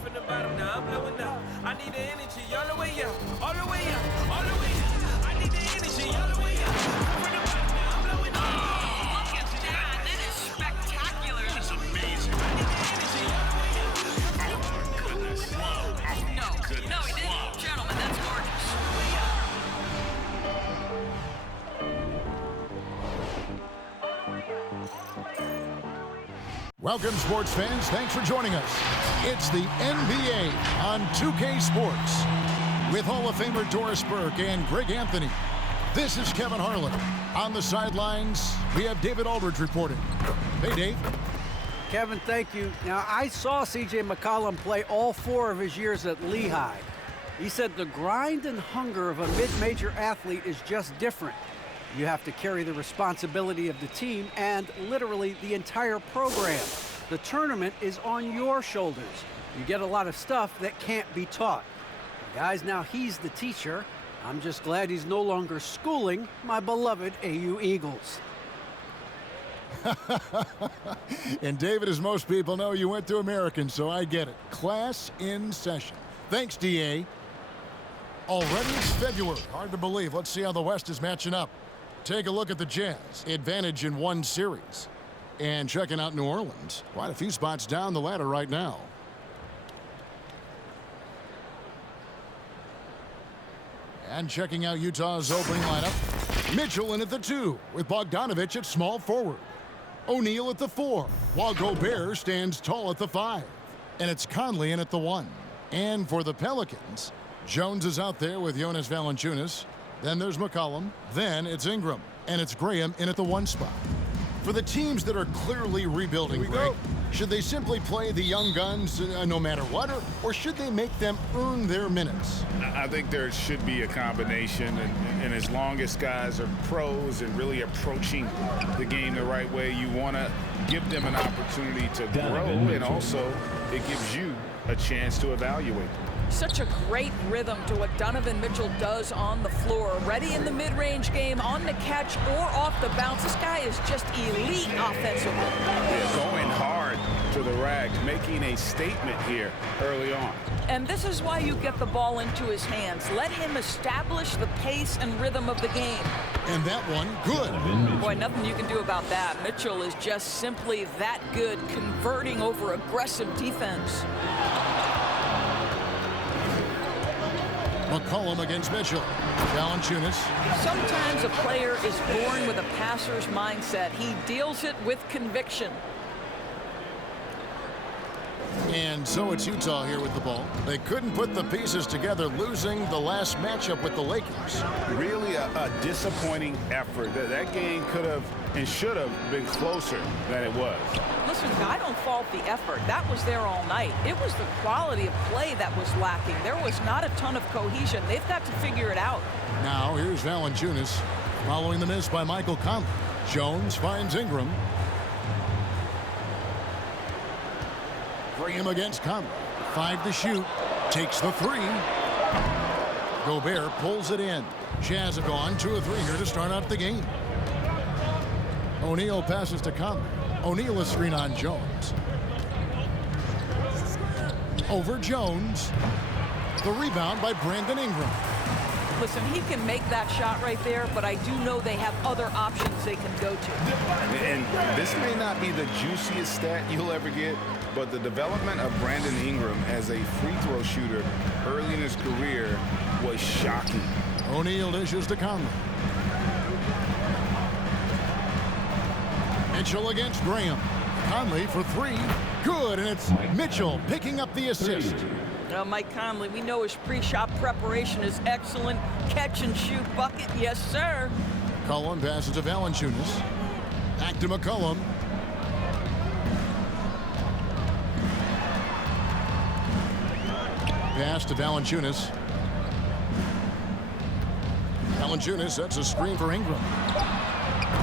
from the bottom, now I'm blowing up. I need the energy all the way up, all the way up, all the way up. I need the energy all the way up. From the bottom, now I'm blowing up. Oh, look at that. That is spectacular. That's amazing. I need the energy all the way up. Oh, my goodness. No, he didn't. Gentlemen, that's gorgeous. Welcome, sports fans. Thanks for joining us. It's the NBA on 2K Sports with Hall of Famer Doris Burke and Greg Anthony. This is Kevin Harlan. On the sidelines, we have David Aldridge reporting. Hey, Dave. Kevin, thank you. Now, I saw C.J. McCollum play all 4 of his years at Lehigh. He said the grind and hunger of a mid-major athlete is just different. You have to carry the responsibility of the team and literally the entire program. The tournament is on your shoulders. You get a lot of stuff that can't be taught. Guys, now he's the teacher. I'm just glad he's no longer schooling my beloved AU Eagles. And David, as most people know, you went to American, so I get it. Class in session. Thanks, DA. Already it's February. Hard to believe. Let's see how the West is matching up. Take a look at the Jazz. Advantage in 1 series. And checking out New Orleans. Quite a few spots down the ladder right now. And checking out Utah's opening lineup. Mitchell in at the 2 with Bogdanovich at small forward. O'Neal at the 4 while Gobert stands tall at the 5. And it's Conley in at the 1. And for the Pelicans, Jones is out there with Jonas Valanciunas. Then there's McCollum. Then it's Ingram. And it's Graham in at the 1 spot. For the teams that are clearly rebuilding, Greg, should they simply play the young guns no matter what, or should they make them earn their minutes? I think there should be a combination, and as long as guys are pros and really approaching the game the right way, you want to give them an opportunity to grow, and also it gives you a chance to evaluate them. Such a great rhythm to what Donovan Mitchell does on the floor. Ready in the mid-range game, on the catch or off the bounce. This guy is just elite offensively. Yeah, going hard to the rack, making a statement here early on. And this is why you get the ball into his hands. Let him establish the pace and rhythm of the game. And that one, good. Boy, nothing you can do about that. Mitchell is just simply that good, converting over aggressive defense. McCollum against Mitchell. Valanciunas. Sometimes a player is born with a passer's mindset. He deals it with conviction. And so it's Utah here with the ball. They couldn't put the pieces together, losing the last matchup with the Lakers. Really a disappointing effort. That game could have and should have been closer than it was. Listen, I don't fault the effort. That was there all night. It was the quality of play that was lacking. There was not a ton of cohesion. They've got to figure it out. Now here's Valanciunas following the miss by Michael Conley. Jones finds Ingram. Graham against Conley. 5 to shoot. Takes the 3. Gobert pulls it in. Jazz have gone 2 of 3 here to start out the game. O'Neal passes to Conley. O'Neal is screen on Jones. Over Jones. The rebound by Brandon Ingram. Listen, he can make that shot right there, but I do know they have other options they can go to. And this may not be the juiciest stat you'll ever get, but the development of Brandon Ingram as a free throw shooter early in his career was shocking. O'Neal dishes to Conley. Mitchell against Graham. Conley for 3. Good, and it's Mitchell picking up the assist. Mike Conley, we know his pre-shot preparation is excellent. Catch and shoot bucket, yes, sir. McCollum passes to Valanciunas. Back to McCollum. Pass to Valanciunas. Valanciunas sets a screen for Ingram.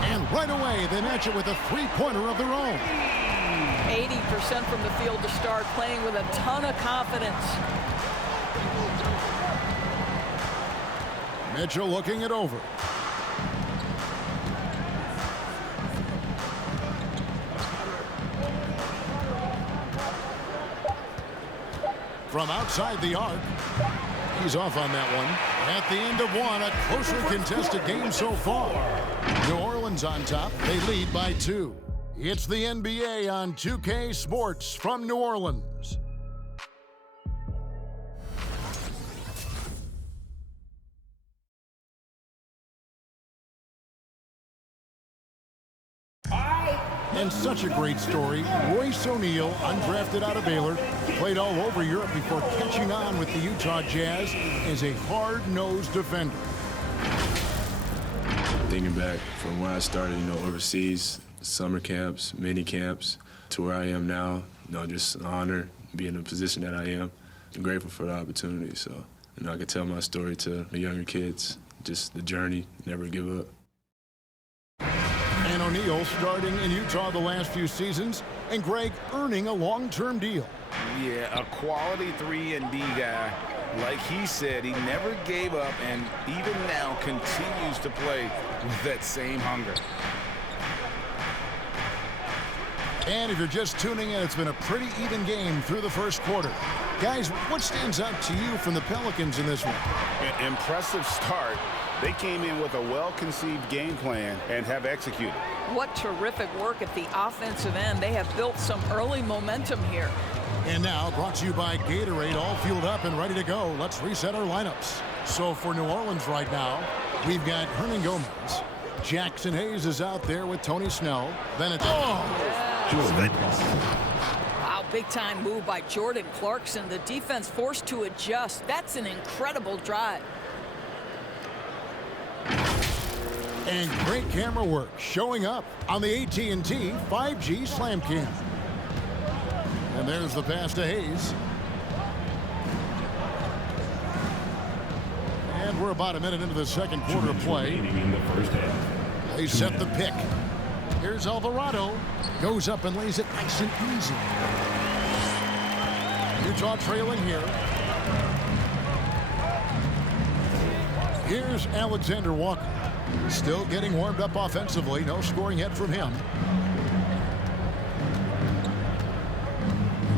And right away, they match it with a three-pointer of their own. 80% from the field to start, playing with a ton of confidence. Mitchell looking it over. from outside the arc. He's off on that one. At the end of one, a closely contested game so far. New Orleans on top. They lead by 2. It's the NBA on 2K Sports from New Orleans. And such a great story. Royce O'Neal, undrafted out of Baylor, played all over Europe before catching on with the Utah Jazz as a hard-nosed defender. Thinking back from when I started, overseas, summer camps, mini camps, to where I am now, just an honor being in the position that I am. I'm grateful for the opportunity, so, I can tell my story to the younger kids, just the journey, never give up. And O'Neal starting in Utah the last few seasons, and Greg earning a long-term deal. Yeah, a quality 3-and-D guy. Like he said, he never gave up and even now continues to play with that same hunger. And if you're just tuning in, it's been a pretty even game through the first quarter. Guys, what stands out to you from the Pelicans in this one? An impressive start. They came in with a well-conceived game plan and have executed. What terrific work at the offensive end. They have built some early momentum here. And now, brought to you by Gatorade, all fueled up and ready to go. Let's reset our lineups. So for New Orleans right now, we've got Hernan Gomez. Jackson Hayes is out there with Tony Snell. Then it's... Wow, big-time move by Jordan Clarkson. The defense forced to adjust. That's an incredible drive. And great camera work showing up on the AT&T 5G Slam Cam. And there's the pass to Hayes. And we're about a minute into the second quarter of play. They set the pick. Here's Alvarado. Goes up and lays it nice and easy. Utah trailing here. Here's Alexander Walker. Still getting warmed up offensively. No scoring yet from him.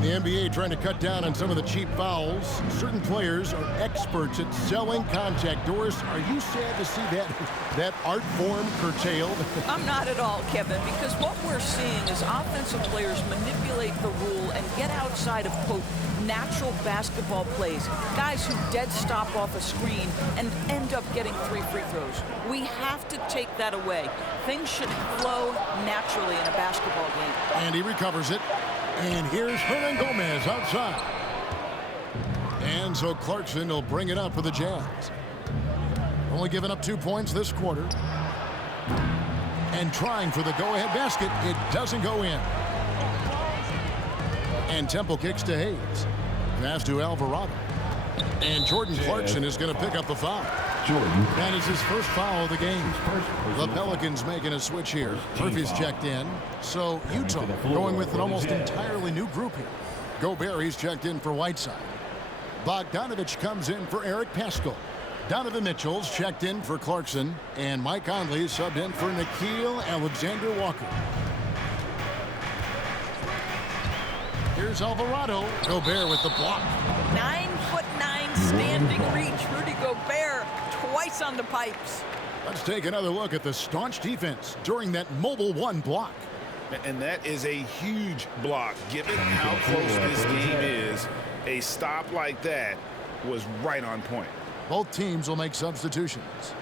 The NBA trying to cut down on some of the cheap fouls. Certain players are experts at selling contact. Doris, are you sad to see that art form curtailed? I'm not at all, Kevin, because what we're seeing is offensive players manipulate the rule and get outside of, quote, natural basketball plays. Guys who dead stop off a screen and end up getting 3 free throws. We have to take that away. Things should flow naturally in a basketball game. And he recovers it. And here's Hernan Gomez outside. And so Clarkson will bring it up for the Jazz. Only giving up 2 points this quarter. And trying for the go-ahead basket. It doesn't go in. And Temple kicks to Hayes. Pass to Alvarado. And Jordan Clarkson is going to pick up the foul. That is his first foul of the game. The Pelicans making a switch here. Murphy's checked in. So Utah going with an almost entirely new group here. Gobert, he's checked in for Whiteside. Bogdanovich comes in for Eric Paschall. Donovan Mitchell's checked in for Clarkson. And Mike Conley subbed in for Nickeil Alexander-Walker. Here's Alvarado. Gobert with the block. 9'9" standing reach. Rudy Gobert twice on the pipes. Let's take another look at the staunch defense during that mobile 1 block. And that is a huge block. Given how close this game is, a stop like that was right on point. Both teams will make substitutions.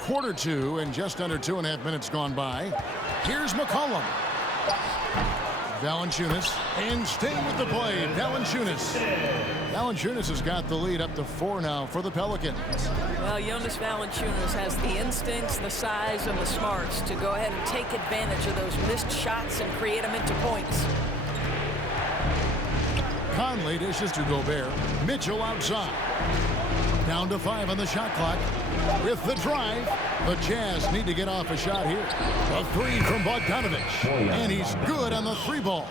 Quarter 2 and just under 2.5 minutes gone by. Here's McCollum. Valanciunas, and staying with the play, Valanciunas. Valanciunas has got the lead up to 4 now for the Pelicans. Well, Jonas Valanciunas has the instincts, the size, and the smarts to go ahead and take advantage of those missed shots and create them into points. Conley dishes to Gobert. Mitchell outside. Down to 5 on the shot clock. With the drive, the Jazz need to get off a shot here. A 3 from Bogdanovich. And he's good on the 3 ball.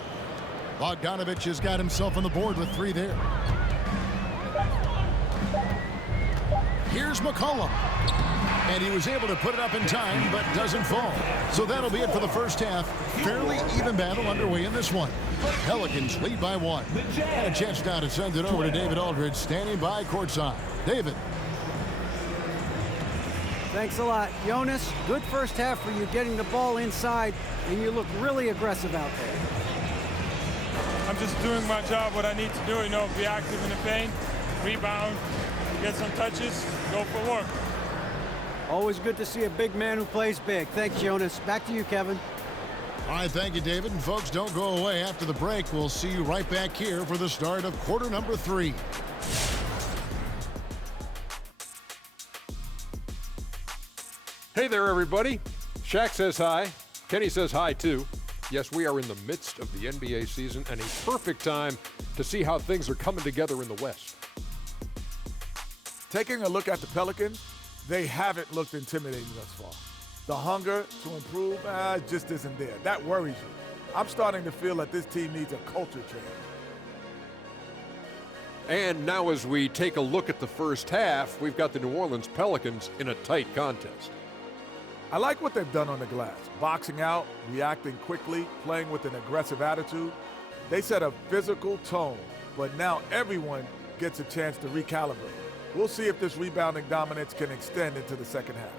Bogdanovich has got himself on the board with 3 there. Here's McCollum. And he was able to put it up in time, but doesn't fall. So that'll be it for the first half. Fairly even battle underway in this one. Pelicans lead by 1. And a chance now to send it over to David Aldridge, standing by courtside. David. Thanks a lot. Jonas, good first half for you getting the ball inside, and you look really aggressive out there. I'm just doing my job, what I need to do, be active in the paint, rebound, get some touches, go for work. Always good to see a big man who plays big. Thanks, Jonas. Back to you, Kevin. All right, thank you, David. And folks, don't go away. After the break, we'll see you right back here for the start of quarter number 3. Hey there, everybody. Shaq says hi. Kenny says hi, too. Yes, we are in the midst of the NBA season and a perfect time to see how things are coming together in the West. Taking a look at the Pelicans, they haven't looked intimidating thus far. The hunger to improve just isn't there. That worries you. I'm starting to feel that this team needs a culture change. And now as we take a look at the first half, we've got the New Orleans Pelicans in a tight contest. I like what they've done on the glass. Boxing out, reacting quickly, playing with an aggressive attitude. They set a physical tone, but now everyone gets a chance to recalibrate. We'll see if this rebounding dominance can extend into the second half.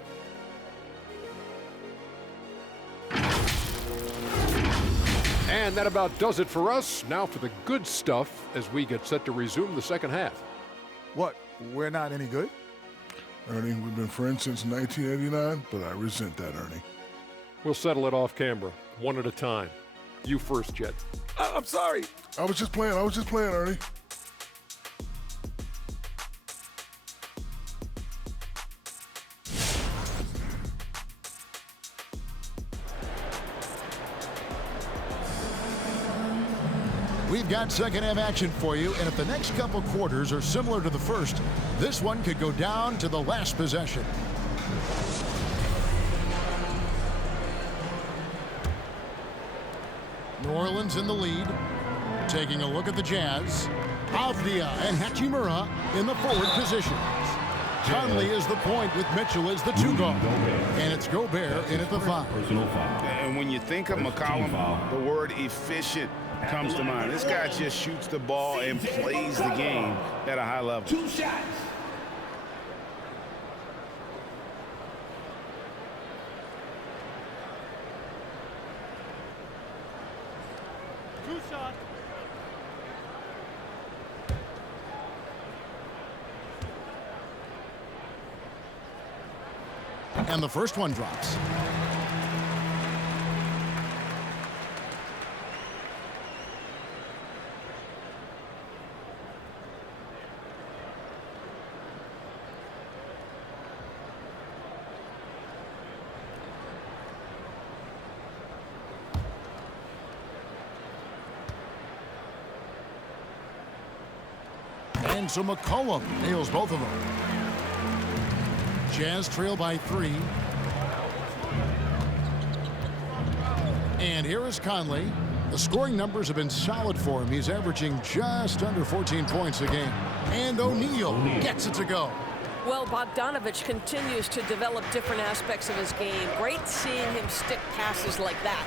And that about does it for us. Now for the good stuff as we get set to resume the second half. What, we're not any good? Ernie, we've been friends since 1989, but I resent that, Ernie. We'll settle it off camera, one at a time. You first, Jet. I'm sorry. I was just playing, Ernie. We've got second half action for you, and if the next couple quarters are similar to the first, this one could go down to the last possession. New Orleans in the lead. Taking a look at the Jazz. Avdia and Hachimura in the forward positions. Conley is the point with Mitchell as the 2 guard. And it's Gobert in at the 5. And when you think of McCollum, the word efficient comes to mind. This guy just shoots the ball and plays the game at a high level. 2 shots. And the first one drops. And so McCollum nails both of them. Jazz trail by 3. And here is Conley. The scoring numbers have been solid for him. He's averaging just under 14 points a game. And O'Neal gets it to go. Well, Bogdanovich continues to develop different aspects of his game. Great seeing him stick passes like that.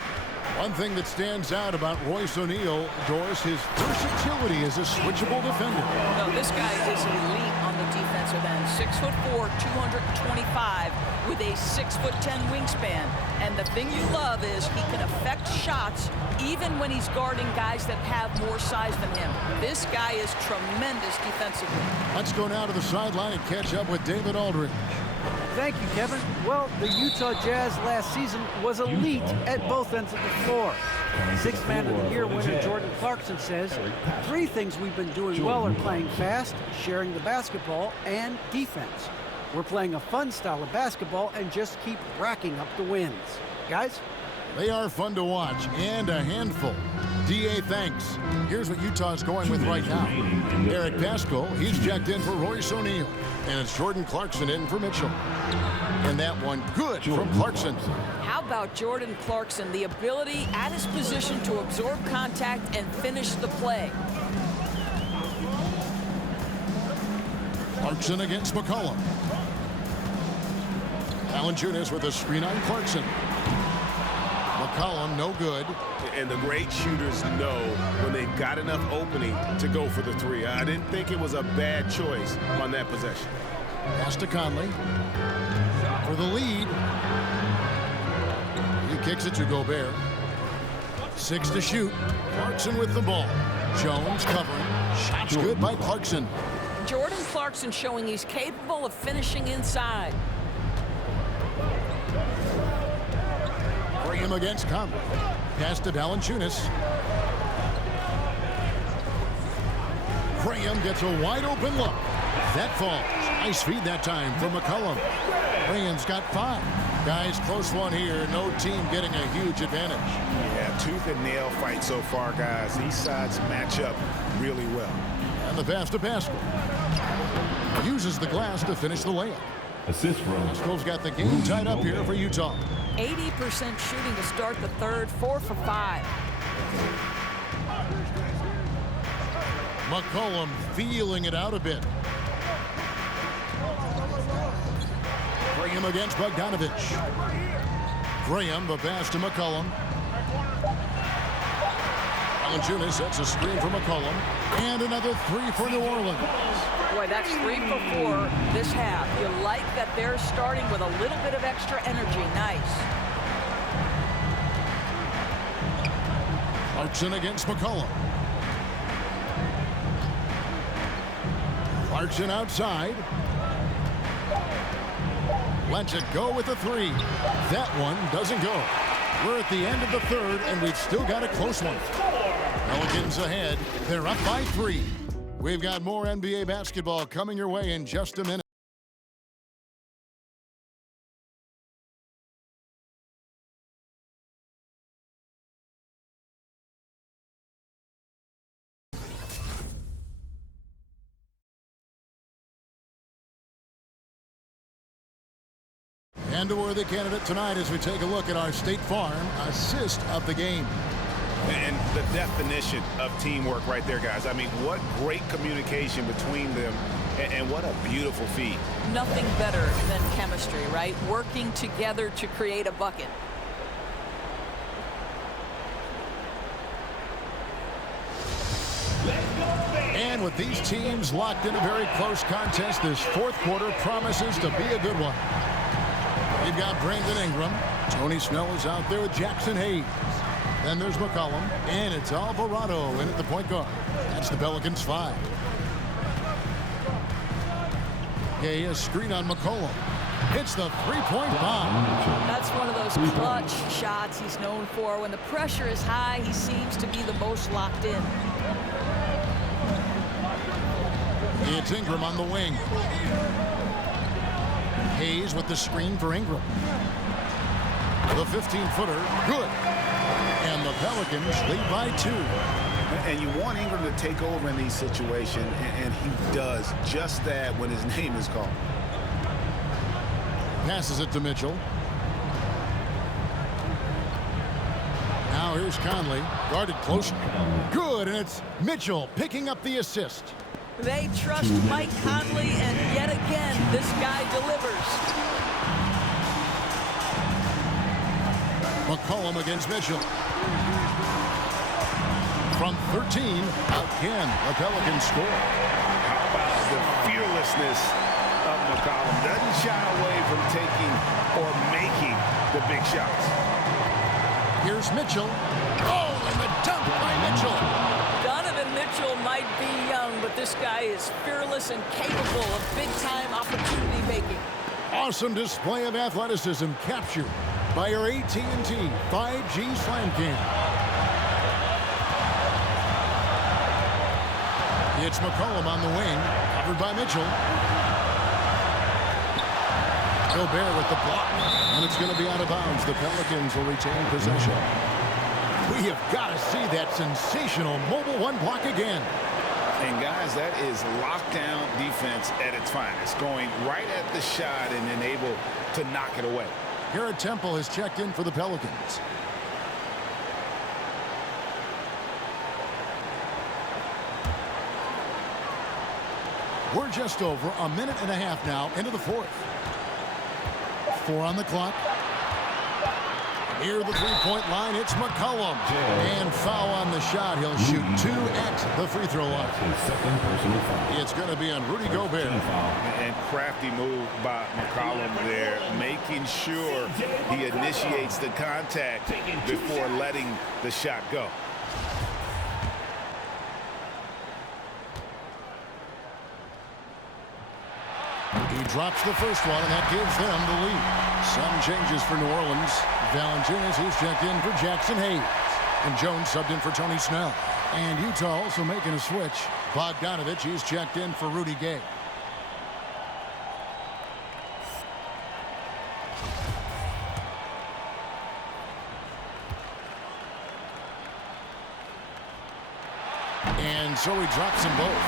One thing that stands out about Royce O'Neal, Doris, his versatility as a switchable defender. No, this guy is elite on the defensive end. 6'4", 225, with a 6'10" wingspan. And the thing you love is he can affect shots even when he's guarding guys that have more size than him. This guy is tremendous defensively. Let's go now to the sideline and catch up with David Aldridge. Thank you, Kevin. Well, the Utah Jazz last season was elite at both ends of the floor. Sixth Man of the Year winner Jordan Clarkson says, 3 things we've been doing well are playing fast, sharing the basketball, and defense. We're playing a fun style of basketball and just keep racking up the wins. Guys? They are fun to watch and a handful. DA, thanks. Here's what Utah's going with right now. Eric Pascal, he's checked in for Royce O'Neal. And it's Jordan Clarkson in for Mitchell. And that one good from Clarkson. How about Jordan Clarkson? The ability at his position to absorb contact and finish the play. Clarkson against McCollum. Valanciunas with a screen on Clarkson. McCollum, no good. And the great shooters know when they've got enough opening to go for the three. I didn't think it was a bad choice on that possession. Pass to Conley for the lead. He kicks it to Gobert. 6 to shoot. Clarkson with the ball. Jones covering. Shots good by Clarkson. Jordan Clarkson showing he's capable of finishing inside. Graham against Conley. Pass to Valanciunas. Graham gets a wide open look. That falls. Nice feed that time for McCollum. Graham's got 5. Guys, close one here. No team getting a huge advantage. Yeah, tooth and nail fight so far, guys. These sides match up really well. And the pass to Pascal. Uses the glass to finish the layup. Assist from Pascal's got the game tied up here for Utah. 80% shooting to start the third, 4 for 5. McCollum feeling it out a bit. Graham against Bogdanovich. Graham, the pass to McCollum. Valanciunas sets a screen for McCollum. And another 3 for New Orleans. Boy, that's 3 for 4 this half. You like that they're starting with a little bit of extra energy. Nice. Clarkson against McCollum. Clarkson outside. Lets it go with a 3. That one doesn't go. We're at the end of the third, and we've still got a close one. Pelicans ahead. They're up by 3. We've got more NBA basketball coming your way in just a minute. And a worthy candidate tonight as we take a look at our State Farm assist of the game. And the definition of teamwork right there, guys. I mean, what great communication between them, and what a beautiful feed. Nothing better than chemistry, right? Working together to create a bucket. And with these teams locked in a very close contest, this fourth quarter promises to be a good one. We've got Brandon Ingram. Tony Snell is out there with Jackson Hayes. Then there's McCollum, and it's Alvarado in at the point guard. That's the Pelicans 5. Okay, a screen on McCollum. It's the three-point bomb. That's one of those clutch shots he's known for. When the pressure is high, he seems to be the most locked in. It's Ingram on the wing. Hayes with the screen for Ingram. The 15-footer, good. And the Pelicans lead by 2. And you want Ingram to take over in these situations, and he does just that when his name is called. Passes it to Mitchell. Now here's Conley, guarded close. Good, and it's Mitchell picking up the assist. They trust Mike Conley, and yet again, this guy delivers. McCollum against Mitchell. From 13, again, the Pelicans score. How about the fearlessness of McCollum? Doesn't shy away from taking or making the big shots. Here's Mitchell. Oh, and the dunk by Mitchell. Donovan Mitchell might be young, but this guy is fearless and capable of big-time opportunity making. Awesome display of athleticism captured by our AT&T 5G Slam Cam. It's McCollum on the wing, covered by Mitchell. Gobert with the block. And it's going to be out of bounds. The Pelicans will retain possession. We have got to see that sensational mobile one block again. And guys, that is lockdown defense at its finest, going right at the shot and then able to knock it away. Garrett Temple has checked in for the Pelicans. We're just over a minute and a half now into the fourth. 4 on the clock. Near the three-point line, it's McCollum. And foul on the shot. He'll shoot 2 at the free throw line. It's going to be on Rudy Gobert. And crafty move by McCollum there, making sure he initiates the contact before letting the shot go. He drops the first one, and that gives them the lead. Some changes for New Orleans. Valanciunas, he's checked in for Jackson Hayes. And Jones subbed in for Tony Snell. And Utah also making a switch. Bogdanovich, he's checked in for Rudy Gay. And so he drops them both.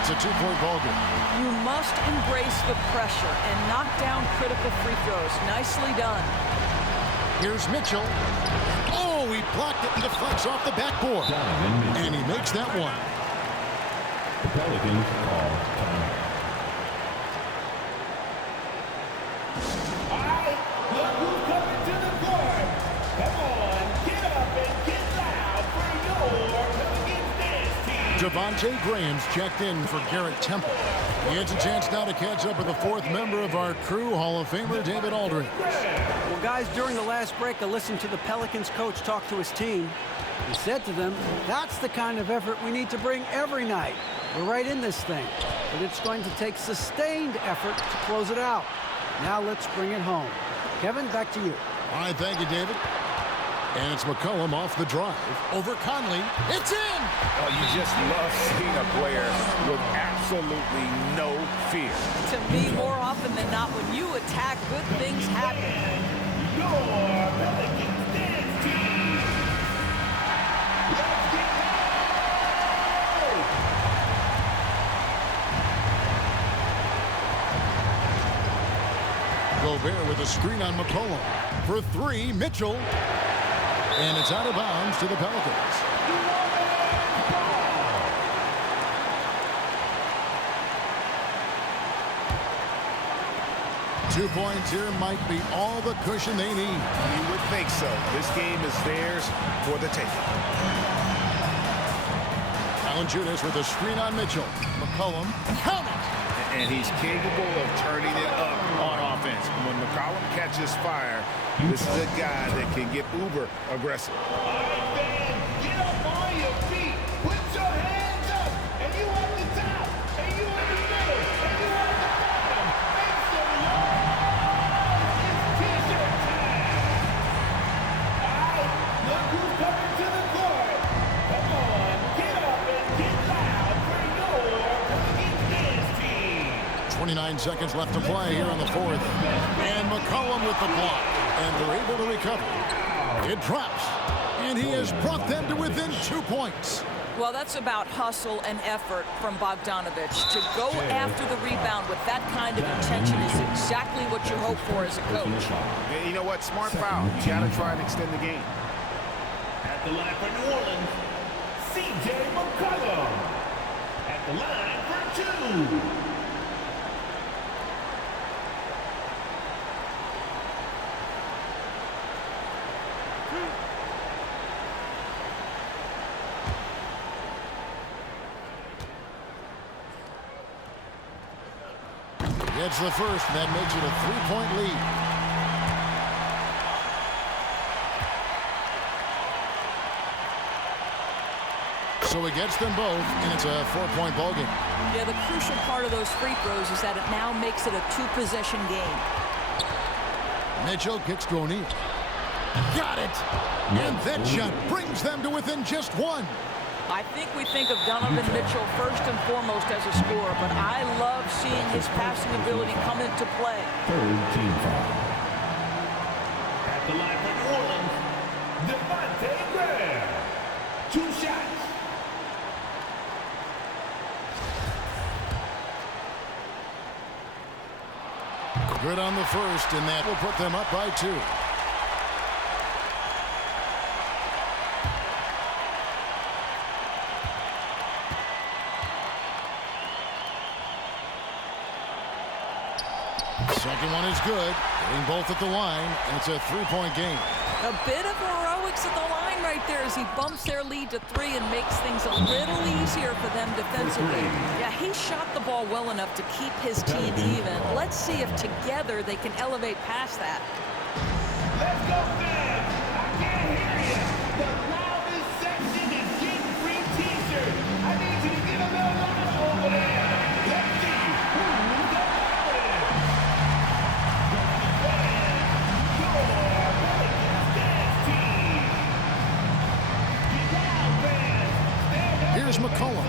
It's a 2-point ball game. You must embrace the pressure and knock down critical free throws. Nicely done. Here's Mitchell. Oh, he blocked it and deflects off the backboard. And he makes that one. The Pelicans call time. All right, look who's coming to the court. Come on, get up and get loud for your Pelicans dance team. Devontae Graham's checked in for Garrett Temple. He has a chance now to catch up with the 4th member of our crew, Hall of Famer David Aldridge. Well, guys, during the last break, I listened to the Pelicans coach talk to his team. He said to them, that's the kind of effort we need to bring every night. We're right in this thing, but it's going to take sustained effort to close it out. Now let's bring it home. Kevin, back to you. All right, thank you, David. And it's McCollum off the drive. Over Conley. It's in! Oh, you just love seeing a player with absolutely no fear. To me, more often than not, when you attack, good things happen. Your Pelicans dance team. Let's get Gobert with a screen on McCollum. For 3, Mitchell. And it's out of bounds to the Pelicans. Two points here might be all the cushion they need. You would think so. This game is theirs for the taking. Valanciunas with a screen on Mitchell. McCollum, count it! And he's capable of turning it up on offense. When McCollum catches fire, this is a guy that can get uber aggressive. All right, fans, get up on your feet. Put your hands up. And you at the top. And you in the middle. And you at the bottom. Make some noise. It's t-shirt time. All right, look who's coming to the court. Come on, get up and get loud for your Pelicans dance team. 29 seconds left to play here in the 4th. And McCollum with the block. And they're able to recover. It drops. And he has brought them to within 2 points. Well, that's about hustle and effort from Bogdanovich. To go after the rebound with that kind of intention is exactly what you hope for as a coach. And you know what? Smart foul. You got to try and extend the game. At the line for New Orleans, C.J. McCollum. At the line for 2. Gets the first, and that makes it a 3-point lead. So he gets them both, and it's a 4-point ball game. Yeah, the crucial part of those free throws is that it now makes it a 2-possession game. Mitchell kicks to O'Neal. Got it! And that shot brings them to within just 1. I think we think of Donovan Mitchell first and foremost as a scorer, but I love seeing his passing ability come into play. 3rd team foul. At the line for New Orleans, Devontae Graham. 2 shots. Good on the first, and that will put them up by 2. Second one is good. Getting both at the line, and it's a 3-point game. A bit of heroics at the line right there as he bumps their lead to 3 and makes things a little easier for them defensively. Yeah, he shot the ball well enough to keep his team even. Let's see if together they can elevate past that. Let's go, fans. I can't hear you. The loudest section is getting free t-shirts. I need you to get a little louder over there. Let's see who's the loudest. Fans, your Pelicans dance team. Get loud, fans. Stand up. Here's McCollum.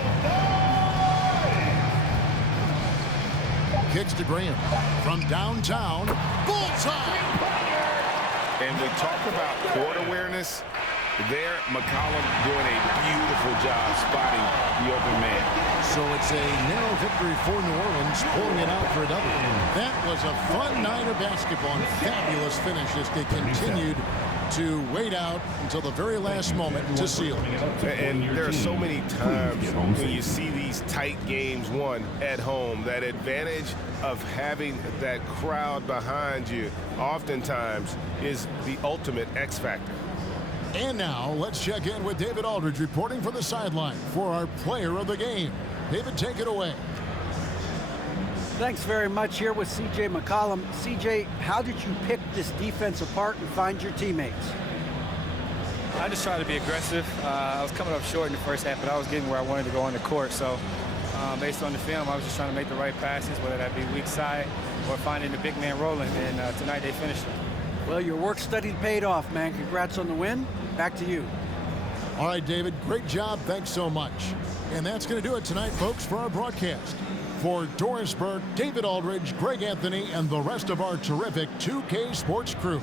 Kicks to Graham. From downtown, bullseye! And we talk about court awareness. There, McCollum doing a beautiful job spotting the open man. So it's a narrow victory for New Orleans, pulling it out for a double. That was a fun night of basketball and fabulous finish as they continued to wait out until the very last moment to seal it. And there are so many times when you see these tight games won at home, that advantage of having that crowd behind you oftentimes is the ultimate X factor. And now let's check in with David Aldridge reporting from the sideline for our player of the game. David, take it away. Thanks very much. Here with C.J. McCollum. C.J., how did you pick this defense apart and find your teammates? I just tried to be aggressive. I was coming up short in the first half, but I was getting where I wanted to go on the court. So based on the film, I was just trying to make the right passes, whether that be weak side or finding the big man rolling. And tonight they finished it. Well, your work study paid off, man. Congrats on the win. Back to you. All right, David, great job. Thanks so much. And that's going to do it tonight, folks, for our broadcast. For Doris Burke, David Aldridge, Greg Anthony, and the rest of our terrific 2K Sports crew,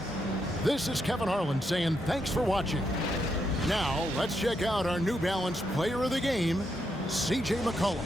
this is Kevin Harlan saying thanks for watching. Now, let's check out our New Balance player of the game, C.J. McCollum.